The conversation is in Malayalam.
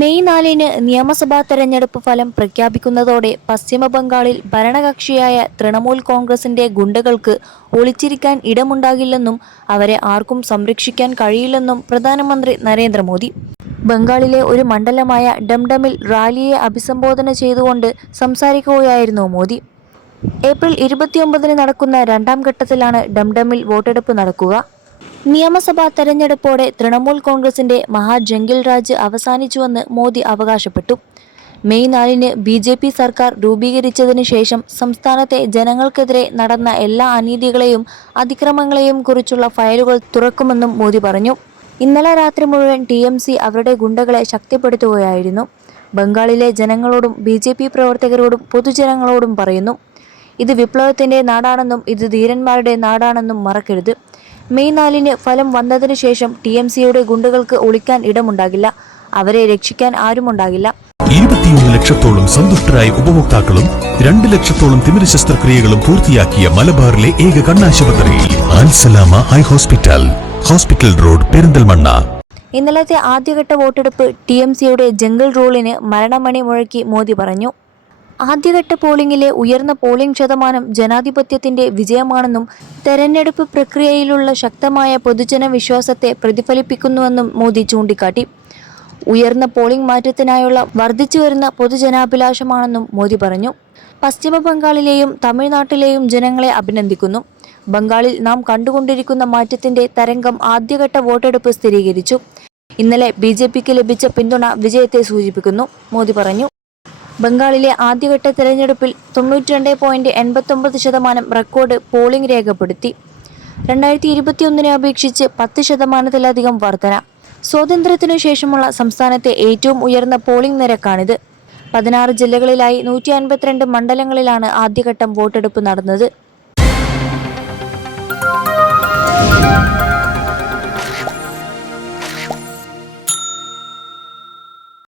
മെയ് 4-ന് നിയമസഭാ തെരഞ്ഞെടുപ്പ് ഫലം പ്രഖ്യാപിക്കുന്നതോടെ പശ്ചിമബംഗാളിൽ ഭരണകക്ഷിയായ തൃണമൂൽ കോൺഗ്രസിന്റെ ഗുണ്ടകൾക്ക് ഒളിച്ചിരിക്കാൻ ഇടമുണ്ടാകില്ലെന്നും അവരെ ആർക്കും സംരക്ഷിക്കാൻ കഴിയില്ലെന്നും പ്രധാനമന്ത്രി നരേന്ദ്രമോദി ബംഗാളിലെ ഒരു മണ്ഡലമായ ഡംഡമിൽ റാലിയെ അഭിസംബോധന ചെയ്തുകൊണ്ട് സംസാരിക്കുകയായിരുന്നു മോദി. ഏപ്രിൽ 29-ന് നടക്കുന്ന രണ്ടാം ഘട്ടത്തിലാണ് ഡംഡമിൽ വോട്ടെടുപ്പ് നടക്കുക. നിയമസഭാ തെരഞ്ഞെടുപ്പോടെ തൃണമൂൽ കോൺഗ്രസിന്റെ മഹാജംഗിൽ രാജ് അവസാനിച്ചുവെന്ന് മോദി അവകാശപ്പെട്ടു. മെയ് 4-ന് BJP സർക്കാർ രൂപീകരിച്ചതിന് ശേഷം സംസ്ഥാനത്തെ ജനങ്ങൾക്കെതിരെ നടന്ന എല്ലാ അനീതികളെയും അതിക്രമങ്ങളെയും കുറിച്ചുള്ള ഫയലുകൾ തുറക്കുമെന്നും മോദി പറഞ്ഞു. ഇന്നലെ രാത്രി മുഴുവൻ TMC അവരുടെ ഗുണ്ടകളെ ശക്തിപ്പെടുത്തുകയായിരുന്നു. ബംഗാളിലെ ജനങ്ങളോടും BJP പ്രവർത്തകരോടും പൊതുജനങ്ങളോടും പറയുന്നു, ഇത് വിപ്ലവത്തിന്റെ നാടാണെന്നും ഇത് ധീരന്മാരുടെ നാടാണെന്നും മറക്കരുത്. മെയ് 4-ന് ഫലം വന്നതിന് ശേഷം TMCയുടെ ഗുണ്ടകൾക്ക് ഒളിക്കാൻ ഇടമുണ്ടാകില്ല. അവരെ രക്ഷിക്കാൻ ആരുമുണ്ടാകില്ല. 21 ലക്ഷത്തോളം സന്തുഷ്ടരായ ഉപഭോക്താക്കളും 2 ലക്ഷത്തോളം തിമിര ശസ്ത്രക്രിയകളും പൂർത്തിയാക്കിയ മലബാറിലെ ഏക കണ്ണാശുപത്രി Al Salama high hospital, hospital road, Perinthalmanna. ഇന്നലത്തെ ആദ്യഘട്ട വോട്ടെടുപ്പ് TMCയുടെ ജംഗിൾ റൂളിന് മരണമണി മുഴക്കി മോദി പറഞ്ഞു. ആദ്യഘട്ട പോളിംഗിലെ ഉയർന്ന പോളിംഗ് ശതമാനം ജനാധിപത്യത്തിന്റെ വിജയമാണെന്നും തെരഞ്ഞെടുപ്പ് പ്രക്രിയയിലുള്ള ശക്തമായ പൊതുജന വിശ്വാസത്തെ പ്രതിഫലിപ്പിക്കുന്നുവെന്നും മോദി ചൂണ്ടിക്കാട്ടി. ഉയർന്ന പോളിംഗ് മാറ്റത്തിനായുള്ള വർദ്ധിച്ചുവരുന്ന പൊതുജനാഭിലാഷമാണെന്നും മോദി പറഞ്ഞു. പശ്ചിമ ബംഗാളിലെയും തമിഴ്നാട്ടിലെയും ജനങ്ങളെ അഭിനന്ദിക്കുന്നു. ബംഗാളിൽ നാം കണ്ടുകൊണ്ടിരിക്കുന്ന മാറ്റത്തിന്റെ തരംഗം ആദ്യഘട്ട വോട്ടെടുപ്പ് സ്ഥിരീകരിച്ചു. ഇന്നലെ BJPക്ക് ലഭിച്ച പിന്തുണ വിജയത്തെ സൂചിപ്പിക്കുന്നു, മോദി പറഞ്ഞു. ബംഗാളിലെ ആദ്യഘട്ട തെരഞ്ഞെടുപ്പിൽ 92.89% റെക്കോർഡ് പോളിംഗ് രേഖപ്പെടുത്തി. 2021-നെ അപേക്ഷിച്ച് 10%-ലധികം വർധന. സ്വാതന്ത്ര്യത്തിനു ശേഷമുള്ള സംസ്ഥാനത്തെ ഏറ്റവും ഉയർന്ന പോളിംഗ് നിരക്കാണിത്. 16 ജില്ലകളിലായി 152 മണ്ഡലങ്ങളിലാണ് ആദ്യഘട്ടം വോട്ടെടുപ്പ് നടന്നത്.